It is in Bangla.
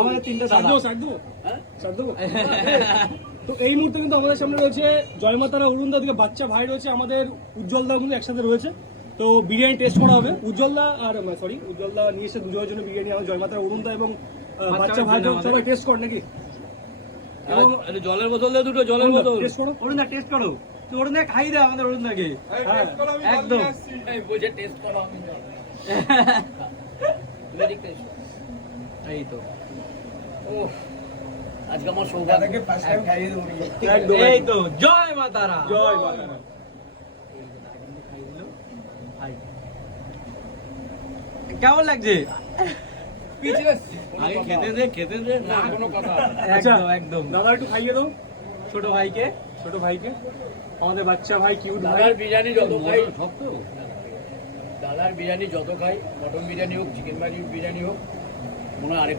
আমাদের তিনটে তো এই মুহূর্তে কিন্তু আমাদের সামনে রয়েছে জয়মাতারা অরুণদা, দিকে বাচ্চা ভাই রয়েছে, আমাদের উজ্জ্বলদা কিন্তু একসাথে রয়েছে। তো বিরিয়ানি টেস্ট করা হবে। উজ্জ্বলদা আর উজ্জ্বলদা নিয়ে এসে দুজনের জন্য বিরিয়ানি, আমার জয়মাতারা অরুণদা এবং বাচ্চা ভাই সবাই টেস্ট কর নাকি। জলের বোতল দিয়ে দুটো জলের বোতল টেস্ট করো। অরুণদা টেস্ট করো, তুই অরুণদা খাই দে আমাদের অরুণদাকে একদম বুঝে টেস্ট করো। আমি এই তো আজকে আমার সৌভাগ্য। এই তো জয় মাতারা, জয় মাতারা। কেমন লাগছে? খেতে দে না কোনো কথা। একদম একদম দাদা একটু খাইয়ে দাও ছোট ভাইকে আমাদের বাচ্চা ভাই কিউট ভাই। দাদার বিরিয়ানি যত খাই দাদার বিরিয়ানি যত খাই, মটন বিরিয়ানি হোক, চিকেন বিরিয়ানি হোক, মনে হয় আরেক